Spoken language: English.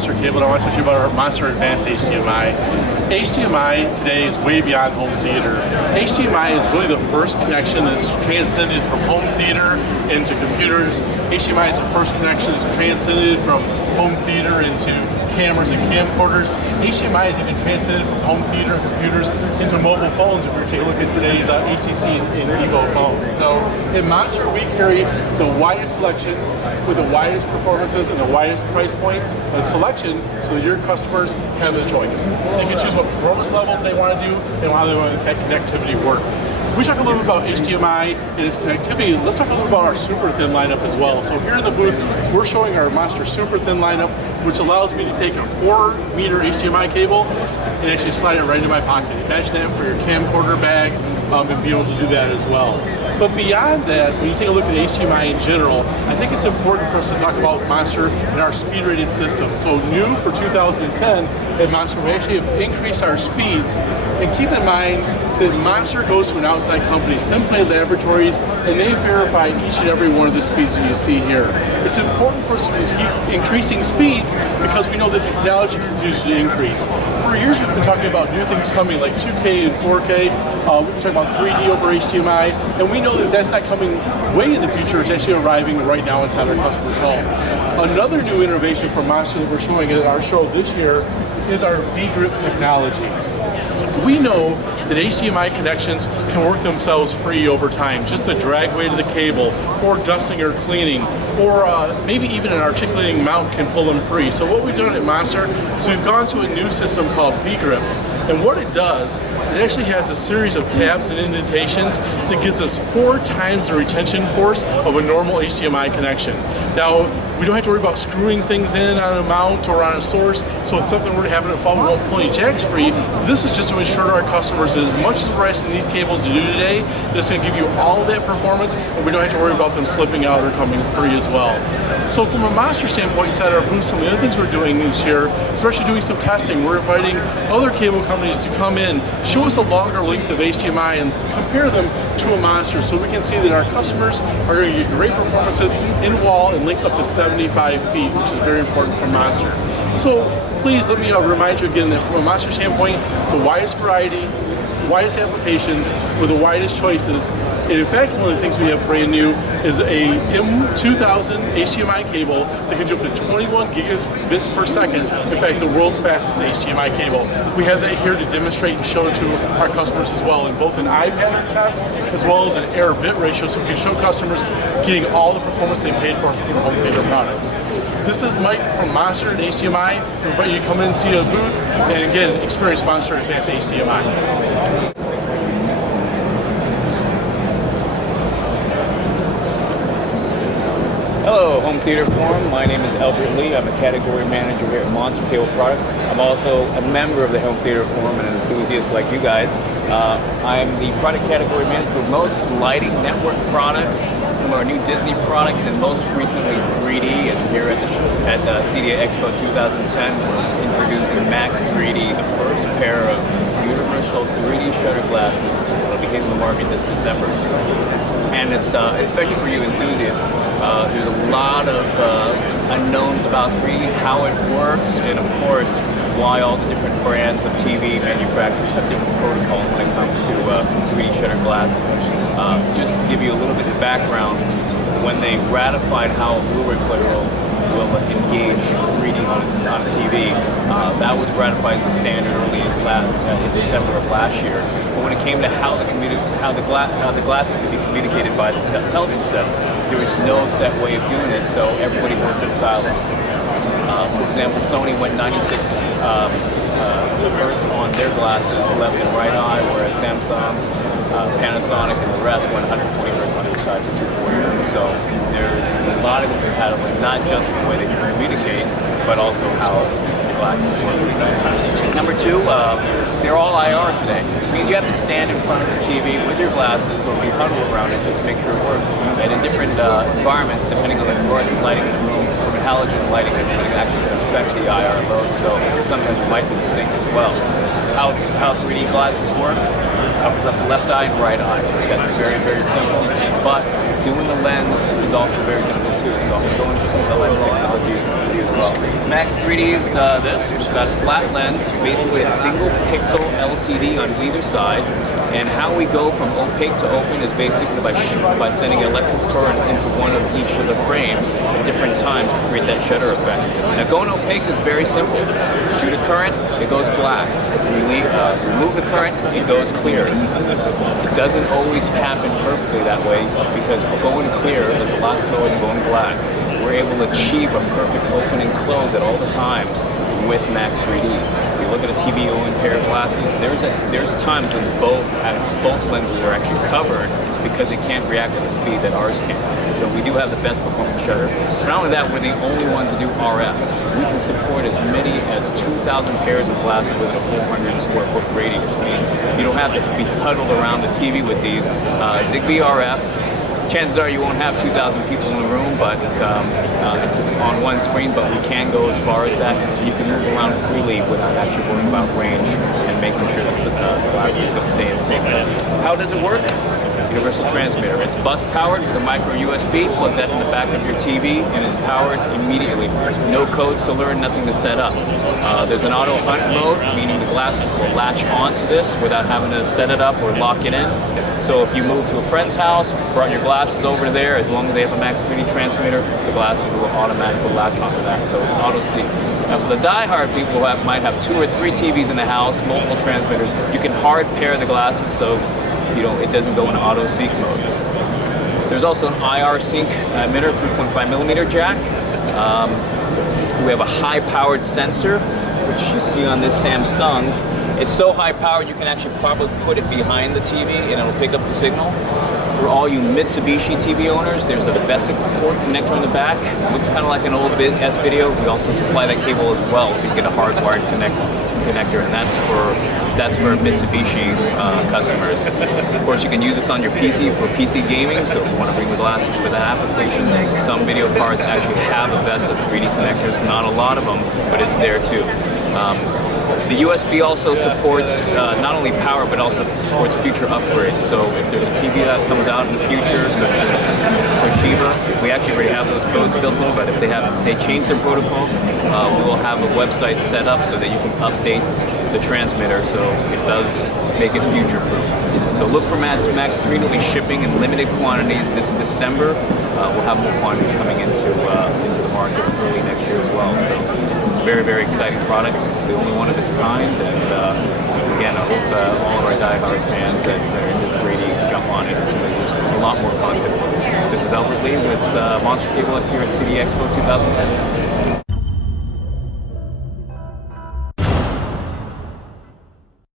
Monster cable, and I want to talk to you about our Monster Advanced HDMI. HDMI today is way beyond home theater. HDMI is really the first connection that's transcended from home theater into computers. HDMI is the first connection that's transcended from home theater into cameras and camcorders. HDMI is even transcended from home theater and computers into mobile phones if we take a look at today's HTC and Evo phones. So at Monster we carry the widest selection with the widest performances and the widest price points and selection so that your customers have the choice. They can choose what performance levels they want to do and how they want that connectivity work. We talk a little bit about HDMI and its connectivity. Let's talk a little about our super thin lineup as well. So here in the booth, we're showing our Monster super thin lineup, which allows me to take a 4-meter HDMI cable and actually slide it right into my pocket. Imagine that for your camcorder bag and be able to do that as well. But beyond that, when you take a look at HDMI in general, I think it's important for us to talk about Monster and our speed rated system. So new for 2010 at Monster, we actually have increased our speeds. And keep in mind that Monster goes to an outside company, Simplay Laboratories, and they verify each and every one of the speeds that you see here. It's important for us to keep increasing speeds because we know the technology continues to increase. For years we've been talking about new things coming like 2K and 4K. We've been talking about 3D over HDMI, and we know that that's not coming way in the future. It's actually arriving right now inside our customers' homes. Another new innovation from Monster that we're showing at our show this year is our V-Grip technology. We know that HDMI connections can work themselves free over time. Just the drag weight of the cable, or dusting or cleaning, or maybe even an articulating mount can pull them free. So what we've done at Monster is we've gone to a new system called V-Grip, and what it does, it actually has a series of tabs and indentations that gives us 4 times the retention force of a normal HDMI connection. Now, we don't have to worry about screwing things in on a mount or on a source, so if something were to happen to fall, we won't pull any jacks free. This is just to ensure to our customers that as much as we're asking these cables to do today, it's going to give you all of that performance, and we don't have to worry about them slipping out or coming free as well. So from a Monster standpoint inside our booth, some of the other things we're doing this year is we're actually doing some testing. We're inviting other cable companies to come in, show us a longer length of HDMI, and compare them to a Monster so we can see that our customers are going to get great performances in wall and links up to 75 feet, which is very important for Monster. So please let me remind you again that from a Monster standpoint, the widest variety, widest applications with the widest choices. And in fact, one of the things we have brand new is a M2000 HDMI cable that can do up to 21 gigabits per second. In fact, the world's fastest HDMI cable. We have that here to demonstrate and show it to our customers as well in both an eye pattern test as well as an error bit ratio, so we can show customers getting all the performance they paid for from home theater products. This is Mike from Monster and HDMI. We invite you to come in and see a booth and again, experience Monster Advanced HDMI. Hello, Home Theater Forum. My name is Albert Lee. I'm a category manager here at Monster Cable Products. I'm also a member of the Home Theater Forum and an enthusiast like you guys. I'm the product category manager for most lighting network products, some of our new Disney products, and most recently 3D. And here at Cedia Expo 2010, we're introducing Max 3D, the first pair of universal 3D shutter glasses that will be hitting the market this December. And it's especially for you enthusiasts. There's a lot of unknowns about 3D, how it works, and of course, why all the different brands of TV manufacturers have different protocols when it comes to 3D shutter glasses. Just to give you a little bit of background, when they ratified how a Blu-ray player will engage 3D on TV, that was ratified as a standard early in December of last year. But when it came to how the glasses would be communicated by the television sets, there was no set way of doing it, so everybody worked in silos. For example, Sony went 96 hertz on their glasses, left and right eye, whereas Samsung, Panasonic, and the rest went 120 hertz on each side for 240 hertz. So there's a lot of incompatibility, not just the way they communicate, but also how the glasses work. Number 2, they're all IR today. It means you have to stand in front of the TV with your glasses or be huddled around it just to make sure it works. And in different environments, depending on the fluorescent lighting in the room, from halogen lighting, it actually can affect the IR load. So sometimes you might lose sync as well. How 3D glasses work? Covers up the left eye and right eye. That's very, very simple. But doing the lens is also very difficult too. So I'm going to go into some of the lens technology with you as well. Max 3D is this, which has got a flat lens, basically a single pixel LCD on either side. And how we go from opaque to open is basically by sending electric current into one of each of the frames at different times to create that shutter effect. Now going opaque is very simple. Shoot a current, it goes black. Remove the current, it goes clear. It doesn't always happen perfectly that way because going clear is a lot slower than going black. We're able to achieve a perfect open and close at all the times with Max 3D. If you look at a TVO pair of glasses, there's times when both lenses are actually covered because it can't react at the speed that ours can. So we do have the best performing shutter. Not only that, we're the only ones to do RF. We can support as many as 2,000 pairs of glasses within a 400 square foot radius. I mean, you don't have to be huddled around the TV with these. Zigbee RF. Chances are you won't have 2,000 people in the room, but it's just on one screen, but we can go as far as that. You can move around freely without actually worrying about range and making sure the glasses is going to stay in sync. How does it work? Universal transmitter. It's bus powered with a micro USB. Plug that in the back of your TV and it's powered immediately. No codes to learn, nothing to set up. There's an auto hunt mode, meaning the glasses will latch onto this without having to set it up or lock it in. So if you move to a friend's house, brought your glasses over there, as long as they have a Max 3D transmitter, the glasses will automatically latch onto that. So it's auto sync. Now for the die-hard people who might have 2 or 3 TVs in the house, multiple transmitters, you can hard pair the glasses so it doesn't go into auto sync mode. There's also an IR sync emitter, 3.5mm jack. We have a high-powered sensor, which you see on this Samsung. It's so high-powered you can actually probably put it behind the TV and it'll pick up the signal. For all you Mitsubishi TV owners, there's a VESA port connector on the back. It looks kind of like an old S-Video. We also supply that cable as well, so you get a hardwired connector, and that's for Mitsubishi customers. Of course, you can use this on your PC for PC gaming, so if you want to bring the glasses for that application. Some video cards actually have a VESA 3D connectors, not a lot of them, but it's there too. The USB also supports not only power, but also supports future upgrades. So if there's a TV that comes out in the future, such as Toshiba, we actually already have those codes built in, but if they change their protocol, we will have a website set up so that you can update the transmitter so it does make it future-proof. So look for Max 3 to be shipping in limited quantities this December. We'll have more quantities coming into the market early next year as well. So it's a very, very exciting product. It's the only one of its kind, and again, I hope all of our die-hard fans that are into 3D jump on it. There's a lot more content. This is Albert Lee with Monster Cable here at Cedia Expo 2010.